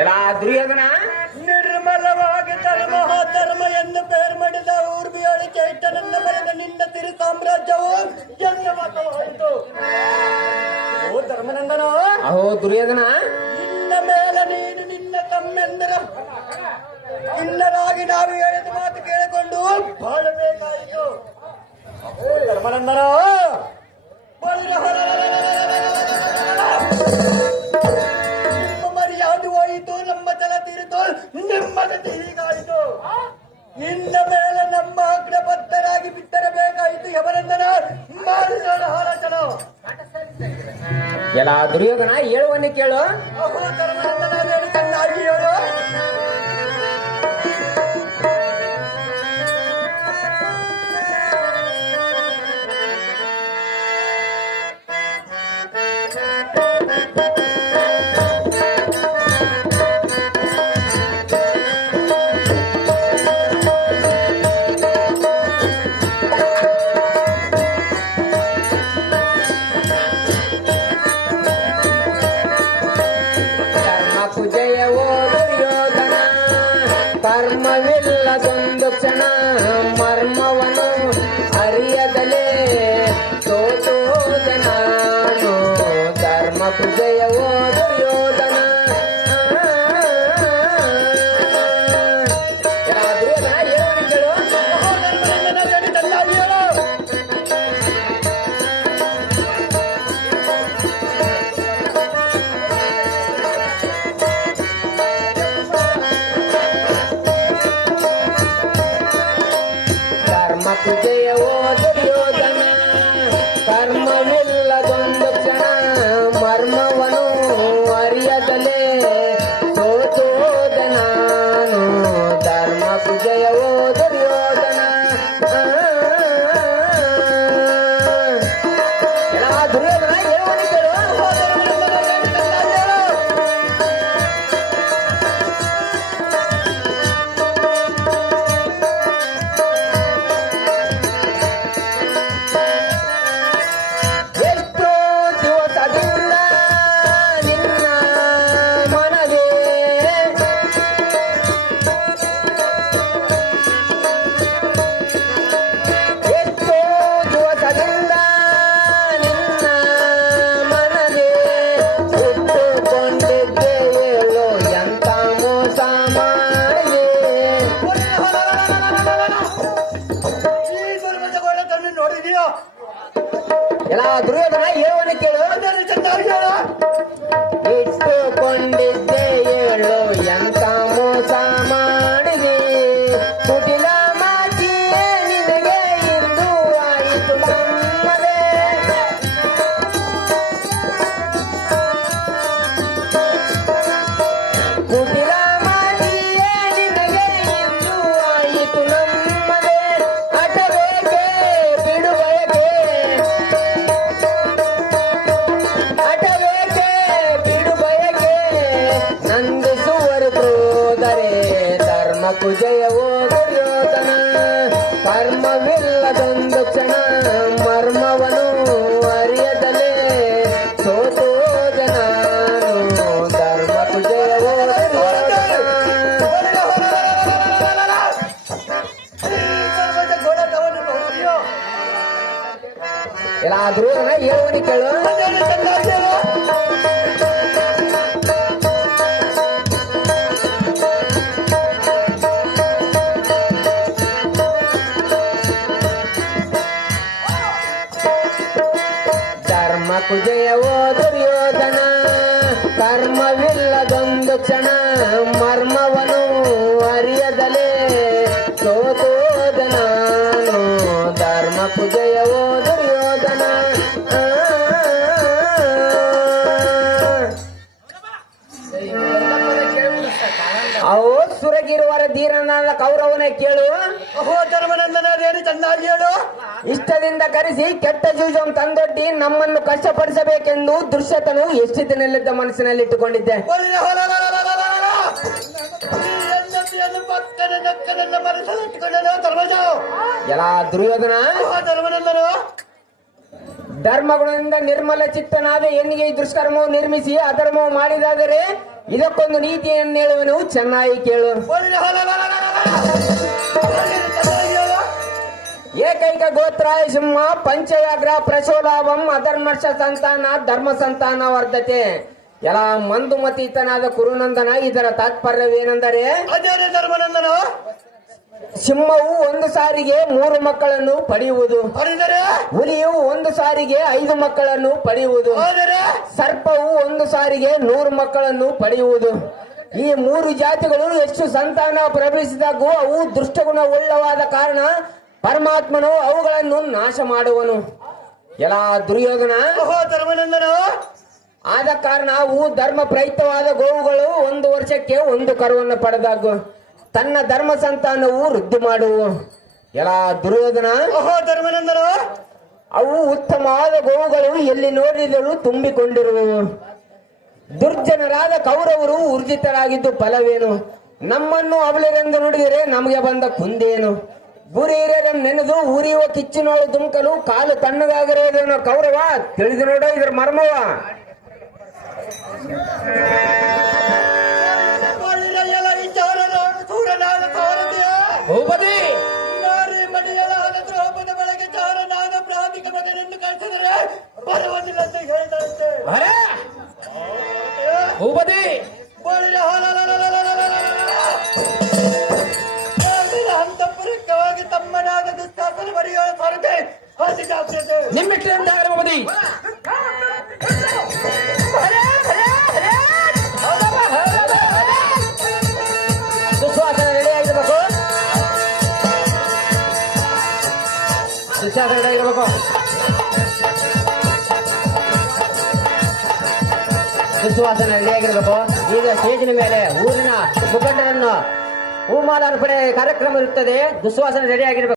ಎಲ್ಲ ದುರ್ಯೋಧನ ನಿರ್ಮಲವಾಗಿ ಧರ್ಮ ಧರ್ಮ ಎಂದು ಪೇರು ಮಾಡಿದ ಊರ್ಮಿಯೋಳಿ ಚೈತನ್ಯ ಬರೆದ ನಿನ್ನ ತಿರು ಸಾಮ್ರಾಜ್ಯವು ಜನ್ಮವಾಯಿತು. ಓ ಧರ್ಮನಂದನ, ಅಹೋ ದುರ್ಯೋಧನ, ನಿನ್ನ ಮೇಲೆ ನೀನು ನಿನ್ನ ತಮ್ಮೆಂದರ ಇನ್ನರಾಗಿ ನಾವು ಹೇಳಿದ ಮಾತು ಕೇಳಿಕೊಂಡು ಬಾಳಬೇಕಾಯಿತು. ಓ ಧರ್ಮನಂದನ, ನಿಮ್ಮ ಮರ್ಯಾದೆ ಹೋಯಿತು, ನಮ್ಮ ತಲೆ ತೀರಿತು, ನಿಮ್ಮದ ಹೀಗಾಯಿತು. ಇನ್ನ ಮೇಲೆ ನಮ್ಮ ಅಗ್ರಬದ್ಧರಾಗಿ ಬಿತ್ತರಬೇಕಾಯಿತು. ಯವನಂದನ ಮಾಡಿದ ಹಾರಚನ. ಎಲ್ಲ ದುರ್ಯೋಧನ ಹೇಳುವನ್ನೇ ಕೇಳು. ಅಹೋ ಧರ್ಮನಂದನ, ಹೇಳಿ ಚೆನ್ನಾಗಿ ಹೇಳು. ಕರ್ಮವಿಲ್ಲದೊಂದು ಕ್ಷಣ ಮರ್ಮವನು ಅರಿಯದಲೇ ಸೋತೋದ ನಾನು ಧರ್ಮ ಪೂಜೆಯವೋ ದುರ್ಯೋಧನ. ದುರ್ಯೋಧನ ಹೇಳೋಣ ಕೇಳು. ಪೂಜೆಯವೋ ದುರ್ಯೋಧನ, ಕರ್ಮವಿಲ್ಲದೊಂದು ಕ್ಷಣ ಮರ್ಮವನು ಅರಿಯದಲೇ ಸೋತೋದ ನಾನು ಧರ್ಮ ಪೂಜೆಯವೋ ದುರ್ಯೋಧನ. ದುರ್ಯೋಧನ ಹೇಳುವನು ಕೇಳು. ಎಲ್ಲ ದುರ್ಯೋಧನ ಹೇಳುವನು ಕೇಳು. ಇಟ್ಟುಕೊಂಡಿದ್ದೆ ಹೇಳು ಎಂತ ಮೋಸ ಮಾಡಿದೆ, ಕುಟಿಲ ಮಾತಿಯೇ ನಿನಗೆ ಇಂದು ಆಯಿತು ನಮ್ಮದೇ. ಕುಟಿಲ ಮಾತಿಯೇ ನಿನಗೆ ಇಂದು ಆಯಿತು ನಮ್ಮದೇ. ಹಠವೇಕೆ ಬಿಡುವಯಕೆ, ಹಠವೇಕೆ ಬಿಡುಬಯಕೆ, ನಂದಿಸುವರು ಕ್ರೋಧರೇ ಧರ್ಮ ಪೂಜೆಯವೋ ದುರ್ಯೋಧನ. ಕರ್ಮವಿಲ್ಲದೊಂದು ಕ್ಷಣ ಮರ್ಮವನು ಅರಿಯದಲೇ ಸೋತೋದ ನಾನು ಧರ್ಮ ಪೂಜೆಯವೋ ದುರ್ಯೋಧನ. ಎಲ್ಲ ದುರ್ಯೋಧನ ಹೇಳುವನಿ ಕೇಳು. ಧರ್ಮ ಪೂಜೆಯವೋ ದುರ್ಯೋಧನ, ಕರ್ಮವಿಲ್ಲದೊಂದು ಕ್ಷಣ ಮರ್ಮವನು ಅರಿಯದಲೇ ಸೋತೋದ ನಾನು ಧರ್ಮ ಪೂಜೆಯವೋ ದುರ್ಯೋಧನ. ಅವು ಸುರಗಿರುವರ ಧೀರನಾದ ಕೌರವನ ಕೇಳು. ಅಹೋ ಧರ್ಮನಂದನ, ಏನು ಚೆನ್ನಾಗಿ ಹೇಳು. ಇಷ್ಟದಿಂದ ಕರೆಸಿ ಕೆಟ್ಟ ಜೂಜಂ ತಂದೊಡ್ಡಿ ನಮ್ಮನ್ನು ಕಷ್ಟಪಡಿಸಬೇಕೆಂದು ದುಶ್ಯತನು ಎಷ್ಟು ದಿನಲಿದ್ದ ಮನಸ್ಸಿನಲ್ಲಿ ಇಟ್ಟುಕೊಂಡಿದ್ದೆ. ಎಲ್ಲ ದುರ್ಯೋಧನ, ಧರ್ಮನಂದನ, ಧರ್ಮಗುಣದಿಂದ ನಿರ್ಮಲ ಚಿತ್ತನಾದ ಎನ್ನಿಗೆ ಈ ದುಷ್ಕರ್ಮವು ನಿರ್ಮಿಸಿ ಅಧರ್ಮವು ಮಾಡಿದಾದರೆ ಇದಕ್ಕೊಂದು ನೀತಿಯನ್ನು ಹೇಳುವನು, ಚೆನ್ನಾಗಿ ಕೇಳು. ಏಕೈಕ ಗೋತ್ರಾಯ ಸಿಂಹ ಪಂಚವ್ಯಾಘ್ರ ಪ್ರಚೋಲಾಭಂ ಅಧರ್ಮರ್ಷ ಸಂತಾನ ಧರ್ಮ ಸಂತಾನ ವರ್ಧತೆ. ಎಲ್ಲ ಮಂದುಮತೀತನಾದ ಕುರುನಂದನ, ಇದರ ತಾತ್ಪರ್ಯವೇನೆಂದರೆ ಅಜಯ ಧರ್ಮನಂದನ ಸಿಂಹವು ಒಂದು ಸಾರಿಗೆ 3 ಮಕ್ಕಳನ್ನು ಪಡೆಯುವುದು, ಹರಿದರೆ ಹುಲಿಯು ಒಂದು ಸಾರಿಗೆ 5 ಮಕ್ಕಳನ್ನು ಪಡೆಯುವುದು, ಹೋದರೆ ಸರ್ಪವು ಒಂದು ಸಾರಿಗೆ 100 ಮಕ್ಕಳನ್ನು ಪಡೆಯುವುದು. ಈ 3 ಜಾತಿಗಳು ಎಷ್ಟು ಸಂತಾನ ಪ್ರವೇಶಿಸಿದಾಗೂ ಅವು ದುಷ್ಟಗುಣ ಉಳ್ಳವಾದ ಕಾರಣ ಪರಮಾತ್ಮನು ಅವುಗಳನ್ನು ನಾಶ ಮಾಡುವನು. ಎಲ್ಲ ದುರ್ಯೋಧನ, ಓಹೋ ಧರ್ಮನಂದನ ಆದ ಕಾರಣ ಅವು ಧರ್ಮ ಪ್ರಯುಕ್ತವಾದ ಗೋವುಗಳು 1 ವರ್ಷಕ್ಕೆ 1 ಕರುವನ್ನು ಪಡೆದಾಗ ತನ್ನ ಧರ್ಮ ಸಂತಾನವು ವೃದ್ಧಿ ಮಾಡುವು. ಎಲ್ಲ ದುರ್ಯೋಧನ, ಓಹೋ ಧರ್ಮನಂದನ ಅವು ಉತ್ತಮವಾದ ಗೋವುಗಳು ಎಲ್ಲಿ ನೋಡಿದರೂ ತುಂಬಿಕೊಂಡಿರುವವು. ದುರ್ಜನರಾದ ಕೌರವರು ಊರ್ಜಿತರಾಗಿದ್ದು ಫಲವೇನು? ನಮ್ಮನ್ನು ಅವಳಿರೆಂದು ನುಡಿದರೆ ನಮಗೆ ಬಂದ ಕುಂದೇನು? ಗುರಿ ಹಿರಿಯರನ್ನು ನೆನೆದು ಉರಿಯುವ ಕಿಚ್ಚಿನೋಳು ದುಮ್ಕಲು ಕಾಲು ತಣ್ಣಗಾಗಿರೋದನ್ನು ಕೌರವ ತಿಳಿದು ನೋಡೋ ಇದ್ರ ಮರ್ಮವ. ಭೂಪತಿ ನಾರಿ ಮಡಿಯಲಾದ ದ್ರೌಪದ ಬೆಳಗ್ಗೆ ಚಾರನಾದ ಪ್ರಾಂತಿಕ ಮಗನನ್ನು ಕಳಿಸಿದರೆ ಬರುವುದಿಲ್ಲ ಅಂತ ಹೇಳಿದಂತೆ ಅರೆ ಭೂಪತಿ ಹಂತಪೂರ್ವಕವಾಗಿ ತಮ್ಮನಾದ ದುಶ್ಯಾಸನ ಬರೆಯುವ ಸ್ಪರ್ಧೆ ಅತಿಜಾಗ್ರತೆ ನಿಮ್ಮಿಟ್ಟಿರಂತಾಗಲಿ ಭೂಪತಿ. ಸುಶ್ವಾಸನ ರೆಡಿ ಆಗಿರ್ಬೇಕು, ಸುಶ್ವಾಸನ ರೆಡಿ ಆಗಿರ್ಬೇಕು, ಸುಶ್ವಾಸನ ರೆಡಿ ಆಗಿರ್ಬೇಕು. ಈಗ ಸ್ಟೇಜಿನ ಮೇಲೆ ಊರಿನ ಮುಖಂಡರನ್ನು ಹೂಮಾಲಾರ್ಪಣೆ ಕಾರ್ಯಕ್ರಮ ಇರುತ್ತದೆ. ದುಶ್ವಾಸನ ರೆಡಿ ಆಗಿರ್ಬೇಕು.